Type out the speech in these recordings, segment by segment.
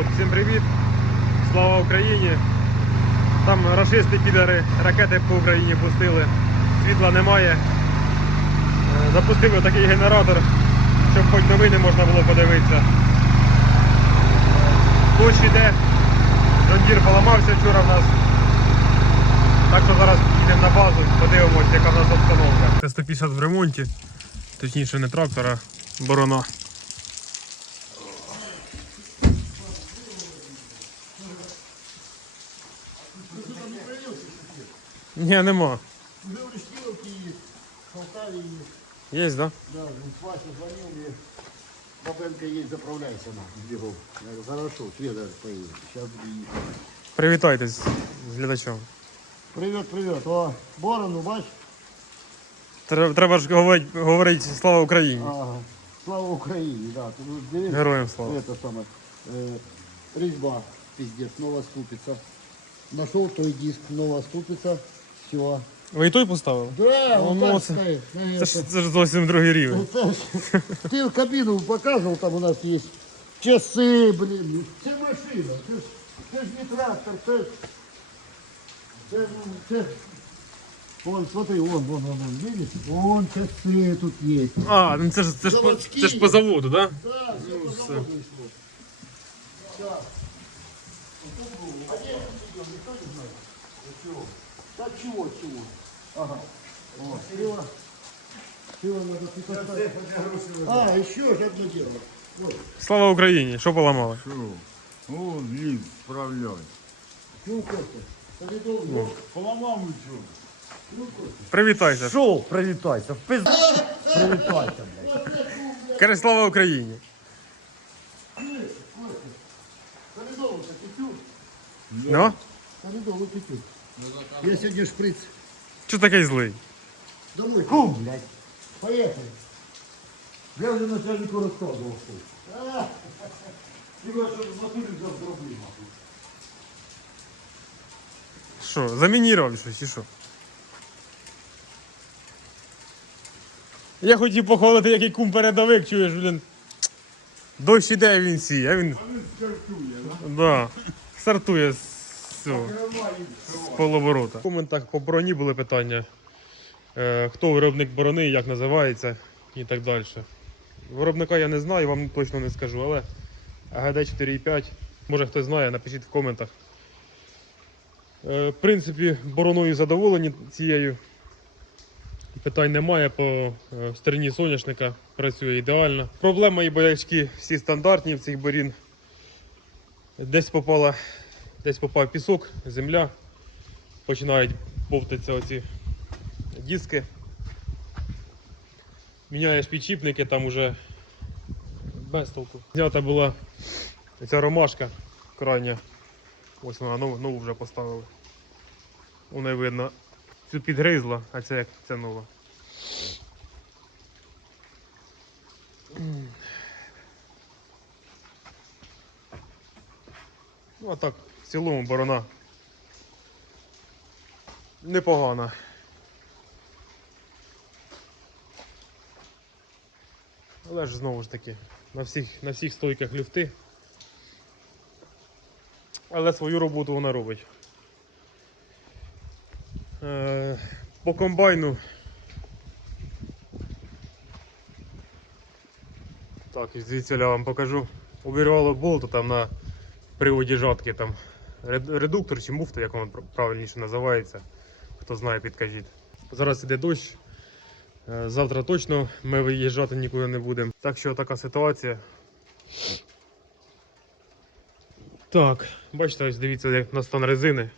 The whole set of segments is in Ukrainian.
народ, всім привіт! Слава Україні! Там рашисти підари ракети по Україні пустили, світла немає. Е, Запустили такий генератор, щоб хоч новини можна було подивитися. Дощ іде, Жондір поламався вчора в нас. Так що зараз їдемо на базу, подивимося, яка в нас обстановка. Це 150 в ремонті, точніше не трактор, а борона. Ні, нема. Шкиловки есть, Шалтари есть. Є, да? Да, он с Васей звонил мне. Бабенко есть, заправляйся на бегом. Я говорю, хорошо, Света поедет. Сейчас буду ехать. Привітайтесь з глядачом. Привет, привет. О, Борону, бач? Тре- Треба ж говорити, говорити слава Україні. Ага. Слава Украине, да. Ты вот здесь Героям слава. это самое. Э, резьба, пиздец, снова ступица. Нашел той диск, снова ступица. Все. Ви і той поставили? Да, О, он ну, так це- стоит. на Це ж, это. це ж зовсім другий рівень. Это ж- Ты в кабину показывал, там у нас есть часы, блин. Це машина, це ж, це ж не трактор, це ж... Це, ну, це... Вон, смотри, вон, вон, вон, вон, видишь? Вон часы тут есть. А, ну це ж, це ж, по, Заводські. це ж по заводу, так? Да? Да, все по все. заводу шло. Сейчас. А где мы идем, никто не знает? Да чего? Да чего, чего? Ага. Вот, сила. Сила надо прикасаться. А, еще одно дело. Вот. Слава Україні! Що поламали? Що? О, блін, справляй. Ну, Костя, повідомлю. Поламав нічого. Привітайся. Шо, привітайся, в пиз... Привітайся, блядь. Каже, слава Україні! Повідомлю, тютю. Ну? Повідомлю, тютю. Я сьогодні шприц. Чого такий злий? Домой. Кум, блядь. Поехали. Я вже начальнику розказував. Хіба що в натурі взяв зробив. Що, замінірував щось чи що? Я хотів похвалити, який кум передовик, чуєш, блін. Дощ іде, а він сіє, а він. стартує, Да. Стартує з, цього, з полоборота. В коментах по броні були питання. Е, хто виробник борони, як називається і так далі. Виробника я не знаю, вам точно не скажу, але АГД 4.5. Може хтось знає, напишіть в коментах. Е, В принципі, бороною задоволені цією. Питань немає по е, стороні соняшника, працює ідеально. Проблема і боячки всі стандартні в цих борін. Десь попала, десь попав пісок, земля. Починають бовтатися оці диски. Міняєш підчіпники, там уже без толку. Знята була ця ромашка крайня. Ось вона нову, нову вже поставили. У неї видно. Цю підгризла, а це як ця нова. Ну а так, в цілому борона непогана. Але ж знову ж таки, на всіх, на всіх стойках люфти. Але свою роботу вона робить. Е, по комбайну. Так, і звідси я вам покажу. Обірвало болту там на приводі жатки там редуктор чи муфта, як воно правильніше називається. Хто знає, підкажіть. Зараз іде дощ. Е, Завтра точно ми виїжджати нікуди не будемо. Так що така ситуація. Так, бачите, ось дивіться, як на стан резини.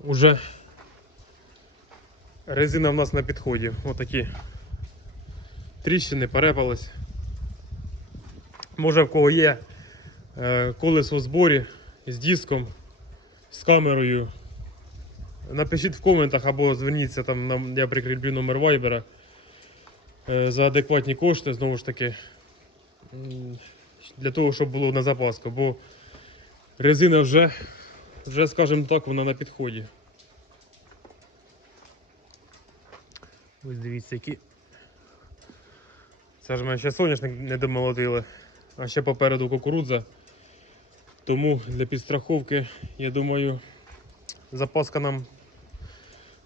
Уже резина в нас на підході. Отакі тріщини перепались. Може в кого є колесо в зборі з диском, з камерою. Напишіть в коментах або зверніться там, на, я прикріплю номер вайбера е, за адекватні кошти, знову ж таки. Для того, щоб було на запаску, бо резина вже, вже скажімо так, вона на підході. Ось дивіться, які. Це ж ми ще соняшник не домолотили. а ще попереду кукурудза. Тому для підстраховки, я думаю, запаска нам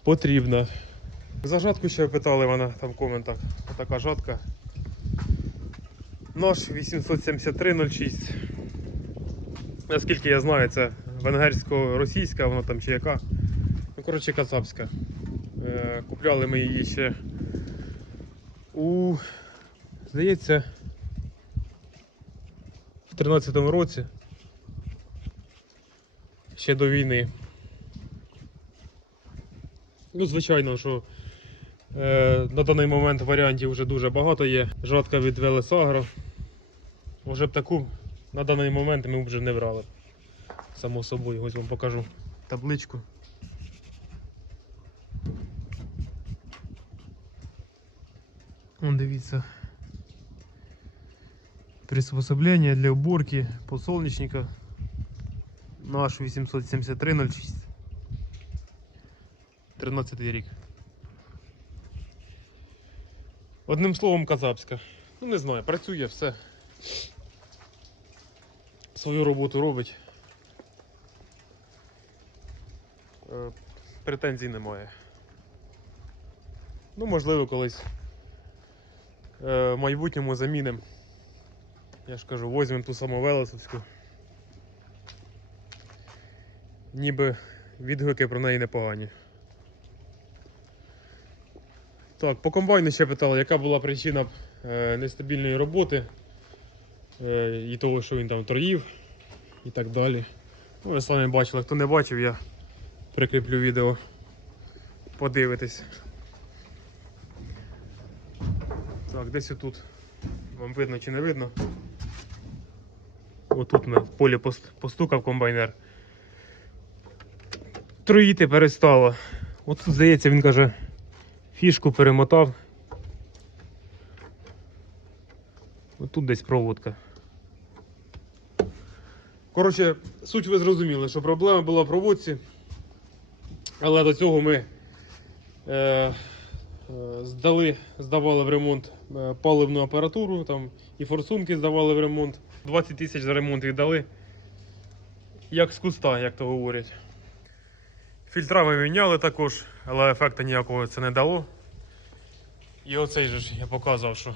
потрібна. За жатку ще питали мене там в коментах. Отака жатка. Нож 87306. Наскільки я знаю, це венгерсько-російська, вона там чи яка. Ну, коротше, кацапська. Е, купляли ми її ще у, здається, в 13-му році. Ще до війни. Ну, звичайно, що е, на даний момент варіантів вже дуже багато є. Жатка від Велесагро. Уже б таку на даний момент ми б вже не брали. Само собою, ось вам покажу табличку. Вон дивіться. Приспособление для уборки подсолнечника. Наш 87306. 13 рік. Одним словом, казапська. Ну не знаю, працює все. Свою роботу робить. Е, Претензій немає. Ну, можливо, колись е, в майбутньому замінимо. Я ж кажу, візьмемо ту саму Велесовську. Ніби відгуки про неї непогані. Так, по комбайну ще питали, яка була причина е, нестабільної роботи е, і того, що він там троїв і так далі. Ну, ви самі бачили, хто не бачив, я прикріплю відео. Подивитись. Так, десь отут. Вам видно чи не видно? Отут ми в полі постукав комбайнер. Троїти перестало. От тут, здається, він каже, фішку перемотав. От тут десь проводка. Коротше, суть ви зрозуміли, що проблема була в проводці. Але до цього ми е, е, здали, здавали в ремонт е, паливну апаратуру, там і форсунки здавали в ремонт. 20 тисяч за ремонт віддали. Як з куста, як то говорять. Фільтра ми міняли також, але ефекту ніякого це не дало. І оцей же ж я показував, що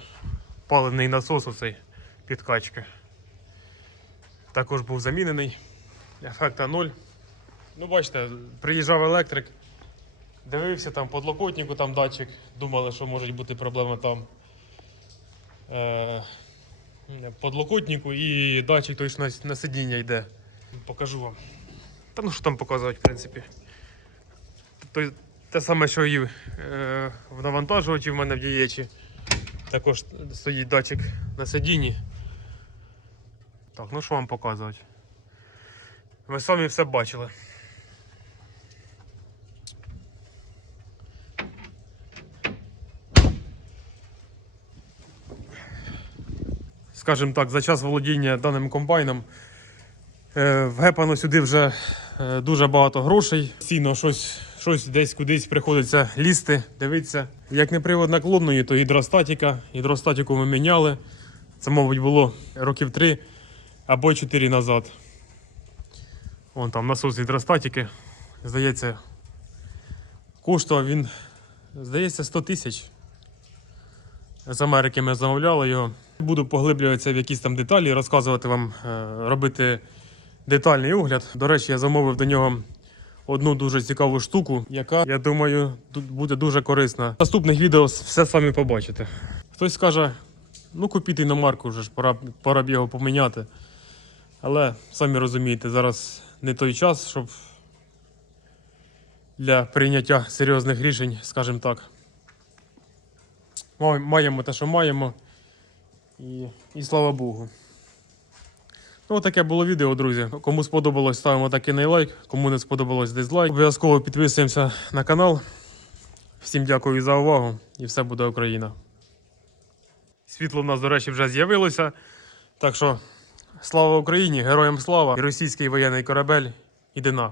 паливний насос оцей підкачки. Також був замінений. Ефекта 0. Ну, бачите, приїжджав електрик, дивився там подлокотнику, там датчик, думали, що може бути проблема там. Е, подлокотнику і датчик той на, на сидіння йде. Покажу вам. Та ну що там показувати, в принципі. Той, те саме, що і е, в навантажувачі в мене в дієчі. Також стоїть датчик на сидінні. Так, ну що вам показувати? Ви самі все бачили. Скажімо так, за час володіння даним комбайном е, вгепано сюди вже е, дуже багато грошей. Сіно щось, щось десь кудись приходиться лізти, дивитися. Як не привод наклонної, то гідростатіка. Гідростатіку ми міняли. Це, мабуть, було років 3 або 4 назад. Вон там насос гідростатики. Здається, коштував він, здається, 100 тисяч. З Америки ми замовляли його. Буду поглиблюватися в якісь там деталі, розказувати вам, е, робити детальний огляд. До речі, я замовив до нього одну дуже цікаву штуку, яка, я думаю, буде дуже корисна. В наступних відео все самі побачите. Хтось скаже, ну купіть іномарку, вже ж пора, пора б його поміняти. Але самі розумієте, зараз не той час, щоб для прийняття серйозних рішень, скажімо так. Маємо те, що маємо. І, і слава Богу. Ну, таке було відео, друзі. Кому сподобалось, ставимо такий лайк. Кому не сподобалось, дизлайк. Обов'язково підписуємося на канал. Всім дякую за увагу і все буде Україна. Світло в нас, до речі, вже з'явилося. Так що слава Україні, героям слава! І російський воєнний корабель іди на.